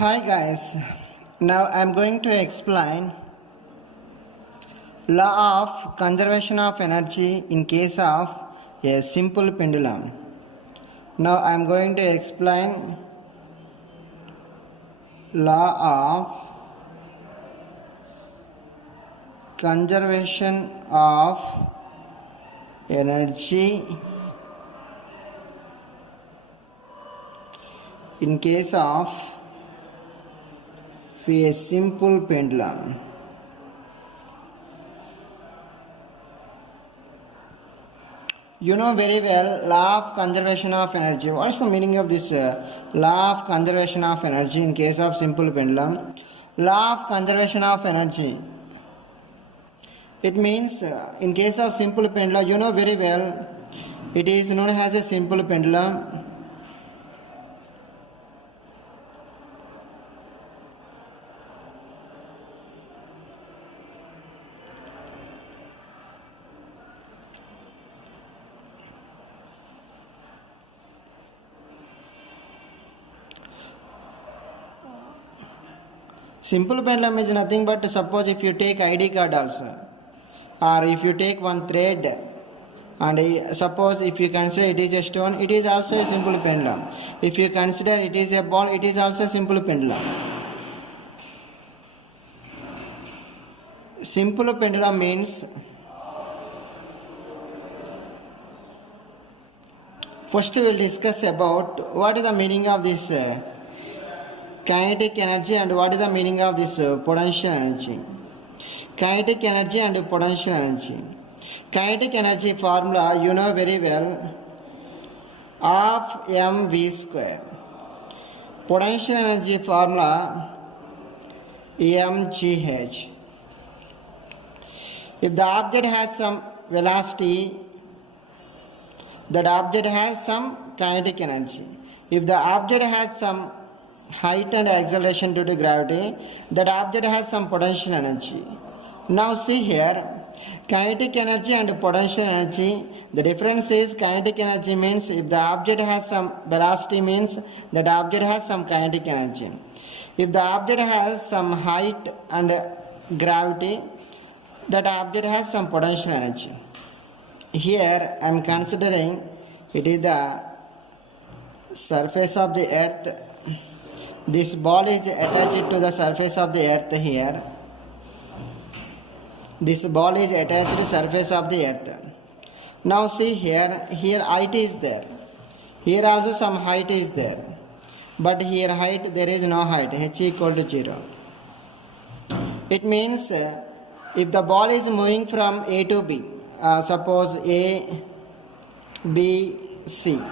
Hi guys, now I am going to explain law of conservation of energy in case of a simple pendulum. Now I am going to explain law of conservation of energy in case of a simple pendulum. You know very well law of conservation of energy. What's the meaning of this law of conservation of energy in case of simple pendulum? Law of conservation of energy. It means in case of simple pendulum, you know very well it is known as a simple pendulum. Simple pendulum is nothing but suppose if you take ID card also, or if you take one thread, and suppose if you consider it is a stone, it is also a simple pendulum. If you consider it is a ball, it is also a simple pendulum. Simple pendulum means first we will discuss about what is the meaning of this kinetic energy and what is the meaning of this potential energy. Kinetic energy and potential energy. Kinetic energy formula you know very well, half mv square. Potential energy formula mgh. If the object has some velocity, that object has some kinetic energy. If the object has some height and acceleration due to gravity, that object has some potential energy. Now see here, kinetic energy and potential energy, the difference is kinetic energy means if the object has some velocity means that object has some kinetic energy. If the object has some height and gravity, that object has some potential energy. Here I am considering it is the surface of the earth. This ball is attached to the surface of the earth here. This ball is attached to the surface of the earth. Now see here height is there. Here also some height is there. But here height, there is no height, h equal to 0. It means if the ball is moving from A to B, suppose A, B, C.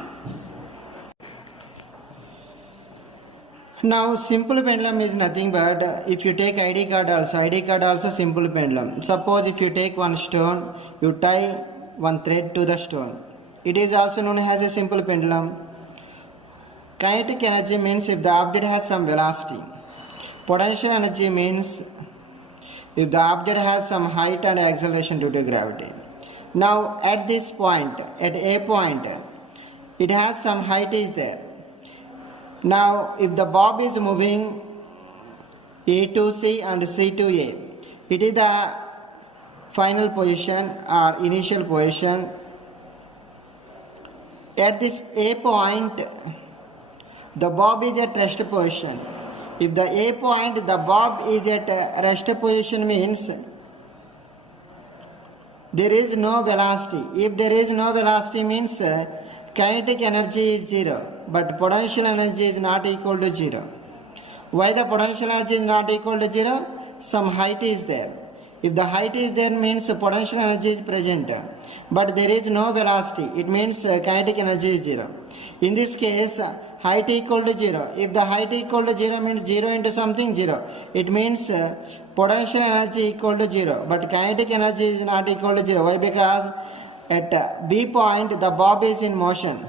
Now simple pendulum is nothing but if you take ID card also simple pendulum. Suppose if you take one stone, you tie one thread to the stone. It is also known as a simple pendulum. Kinetic energy means if the object has some velocity. Potential energy means if the object has some height and acceleration due to gravity. Now at this point, at A point, it has some height is there. Now if the bob is moving A to C and C to A, it is the final position or initial position. At this A point, the bob is at rest position. If the A point, the bob is at rest position means there is no velocity. If there is no velocity means kinetic energy is 0, but potential energy is not equal to 0. Why the potential energy is not equal to 0? Some height is there. If the height is there means potential energy is present, but there is no velocity. It means kinetic energy is 0. In this case, height equal to 0. If the height equal to 0 means 0 into something 0. It means potential energy equal to 0, but kinetic energy is not equal to 0. Why? Because at B point the bob is in motion.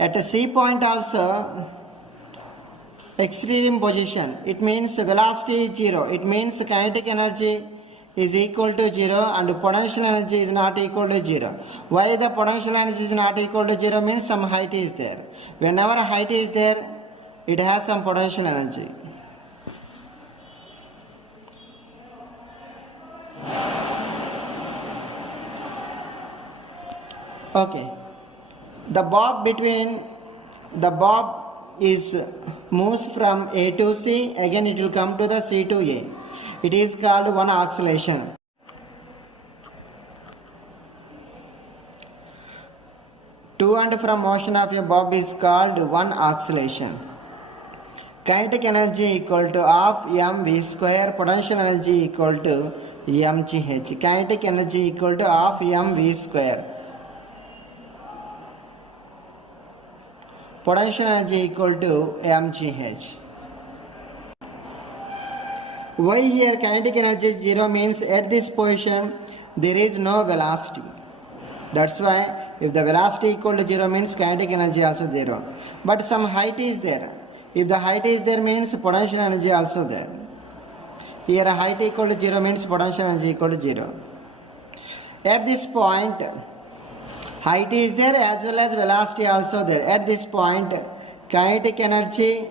At C point also extreme position. It means velocity is 0. It means kinetic energy is equal to 0 and potential energy is not equal to 0. Why the potential energy is not equal to 0 means some height is there. Whenever height is there, it has some potential energy. Okay. The bob is moves from A to C, again it will come to the C to A. It is called one oscillation. To and from motion of a bob is called one oscillation. Kinetic energy equal to half mv square, potential energy equal to mgh. Kinetic energy equal to half mv square. Potential energy equal to mgh. Why here kinetic energy is 0 means at this position there is no velocity. That's why if the velocity equal to 0 means kinetic energy also 0. But some height is there. If the height is there means potential energy also there. Here height equal to 0 means potential energy equal to 0. At this point height is there as well as velocity also there. At this point kinetic energy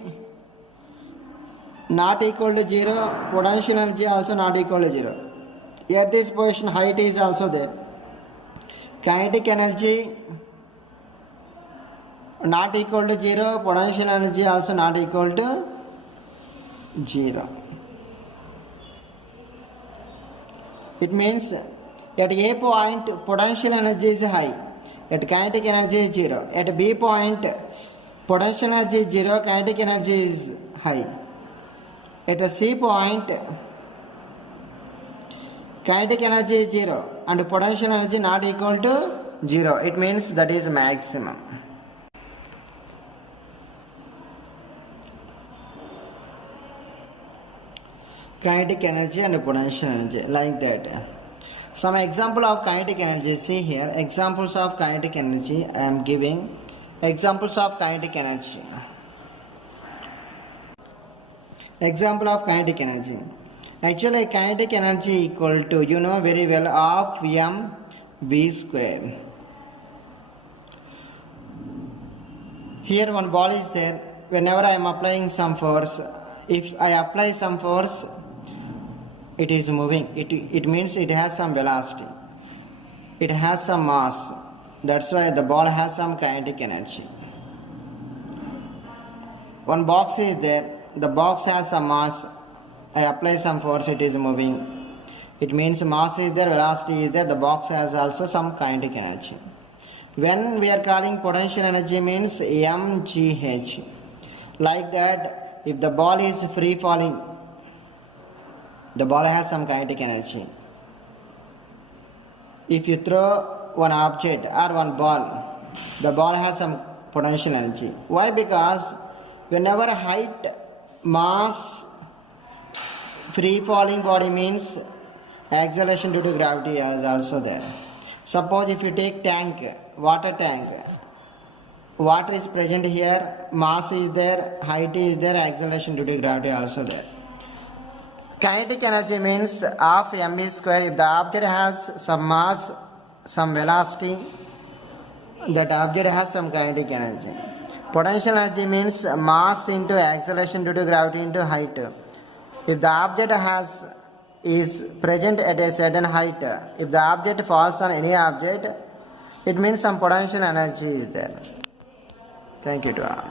not equal to 0, potential energy also not equal to 0. At this position height is also there. Kinetic energy not equal to 0, potential energy also not equal to 0. It means at A point potential energy is high, at kinetic energy is 0. At B point potential energy is 0, kinetic energy is high. At a C point kinetic energy is 0 and potential energy not equal to 0. It means that is maximum. Kinetic energy and potential energy, like that. Some example of kinetic energy. See here, examples of kinetic energy I am giving. Examples of kinetic energy. Example of kinetic energy. Actually kinetic energy equal to, you know very well, half mv square. Here one ball is there. Whenever I am applying some force, if I apply some force, it is moving. It means it has some velocity. It has some mass. That's why the ball has some kinetic energy. One box is there. The box has some mass. I apply some force, it is moving. It means mass is there, velocity is there. The box has also some kinetic energy. When we are calling potential energy means mgh. Like that, if the ball is free falling, the ball has some kinetic energy. If you throw one object or one ball, the ball has some potential energy. Why? Because whenever height, mass, free falling body means acceleration due to gravity is also there. Suppose if you take tank, water tank, water is present here, mass is there, height is there, acceleration due to gravity also there. Kinetic energy means half mv square. If the object has some mass, some velocity, that object has some kinetic energy. Potential energy means mass into acceleration due to gravity into height. If the object is present at a certain height, if the object falls on any object, it means some potential energy is there. Thank you to all.